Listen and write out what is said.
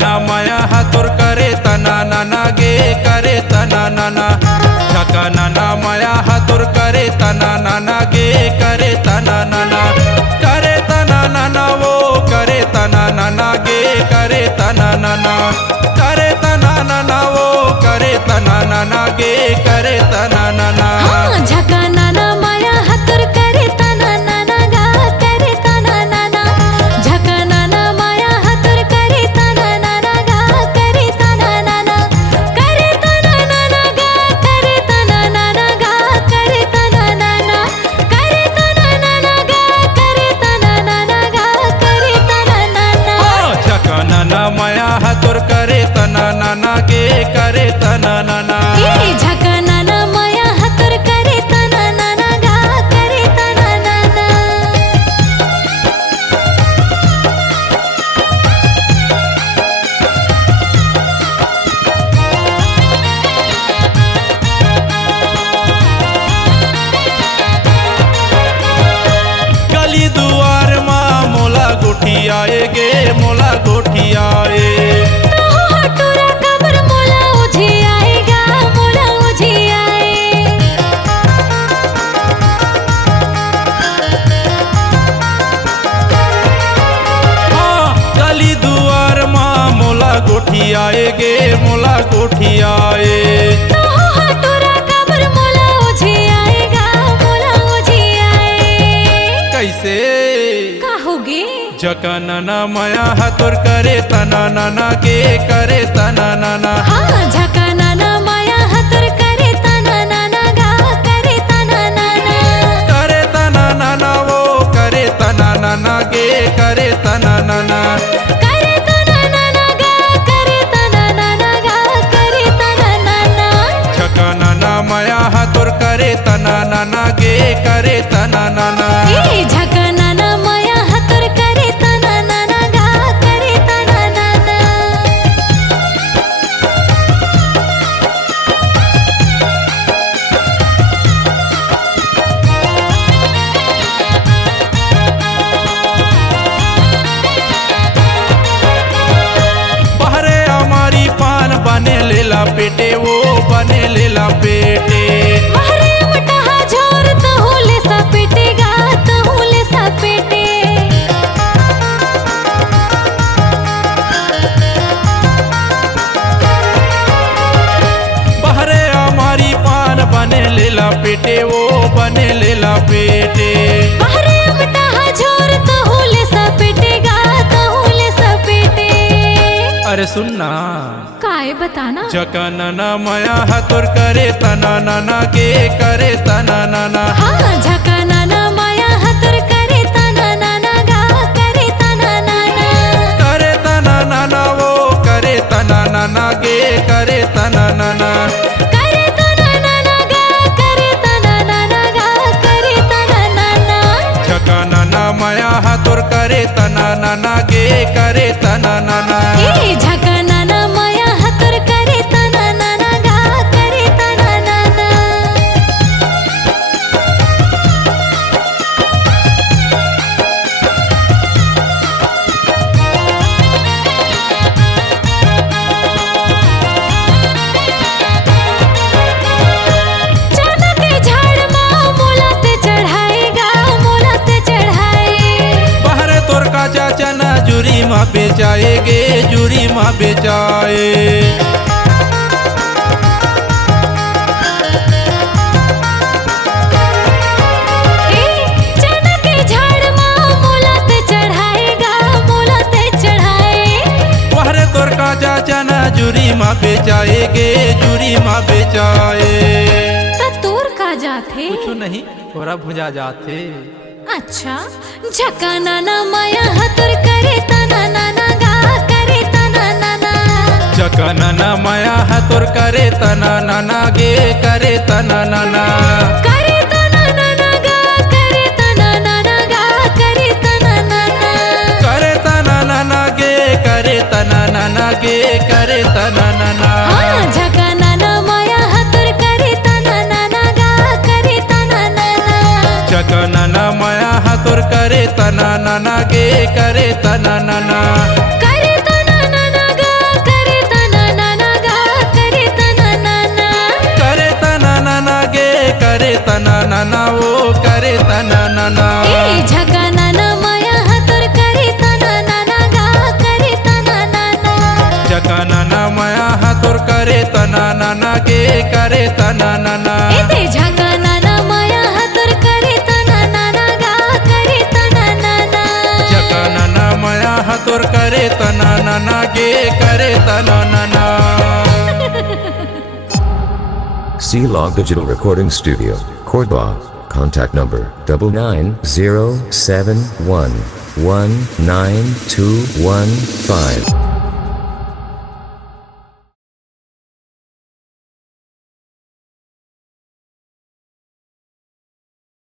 नाना माया हातुर करे तना नाना गे करे तना नाना झका नाना माया हातुर करे तना नाना गे करे तना नाना करे तना नाना वो करे तना नाना गे करे तना नाना करे तना नाना वो करे तना नाना गे करे तना नाना हाँ झका नाना माया हातुर करे तना नाना गा करे तना नाना झका नाना माया हातुर करे तना नाना गा करे तना नाना करे तना नाना गा करे तना नाना गा करे तना नाना करे तना नाना गा करे तना नाना गा करे तना नाना झका नाना माया हातुर करे तना नाना गे करे तना नाना ए झका नाना माया हातुर करे तना नाना गा करे तना नाना गली दुआर माँ मोला गोठी आए गे मोला गोठी आए तोहो हटूरा कबर मोला उझी आएगा मोला उझी आए हाँ गली दुआर माँ मोला गोठी आए गे मोला गोठी आए तोहो हटूरा कबर मोला उझी आएगा मोला उझी आए कैसे का होगे झका नाना माया हातुर करे तना नाना गे करे तना नाना हाँ झका नाना माया हातुर करे तना नाना गा करे तना नाना करे तना नाना वो करे तना नाना गे करे तना नाना करे तना नाना गा करे तना नाना गा करे तना नाना झका नाना माया हातुर करे तना नाना गे करे तना नाना ए झका नाना माया हातुर करे तना नाना गा करे तना नाना बहरे हमारी पान बने लेला पेटे वो बने लेला पेटे बहरे मटहा झोर तहुले सपेटेगा तहुले सपेटे बहरे हमारी पान बने लेला पेटे वो बने लेला पेटे बहरे मटहा झोर तहुले सपेटेगा तहुले सपेटे अरे सुनना काय बताना झका नाना माया हातुर करे तना नाना गे करे तना नाना हाँ झका नाना माया हातुर करे तना नाना गा करे तना नाना करे तना नाना वो करे तना नाना गे करे तना नाना करे तना नाना गा करे तना नाना गा करे तना नाना झका नाना माया हातुर करे तना नाना गे करे तना नाना ए झका नाना माया हातुर करे तना नाना गा करे तना नाना चना के झाड़ माँ मोला ते चढ़ाएगा मोला ते चढ़ाए बहरे तोर का चाचना जुरी माँ बेचाए गे जुरी माँ बेचाए चना के झाड़ माँ मोला ते चढ़ाएगा मोला ते चढ़ाए बहरे तोर का चाचना जुरी माँ बेचाए गे जुरी माँ बेचाए त तोर का जाथे कुछ नहीं थोड़ा भुजा जाते अच्छा झका नाना माया हातुर करे तना नाना गा करे तना नाना झका नाना माया हातुर करे तना नाना गे करे तना नाना करे तना नाना गा करे तना नाना गा करे तना नाना करे तना नाना गे करे तना नाना गे करे तना नाना हाँ झका नाना माया हातुर करे तना नाना गा करे तना नाना झका नाना माया हातुर करे तना नाना गे करे तना नाना करे तना नाना गा तना नाना वो करे तना नाना ए झका नाना माया हातोर करे तना नाना गा करे तना नाना झका नाना माया हातोर करे तना नाना गे करे तना नाना ए ते झका नाना माया हातोर करे तना नाना गा करे तना नाना झका नाना माया हातोर करे तना नाना गे करे तना नाना C-Log Digital Recording Studio, Cordoba. Contact number 9907119215.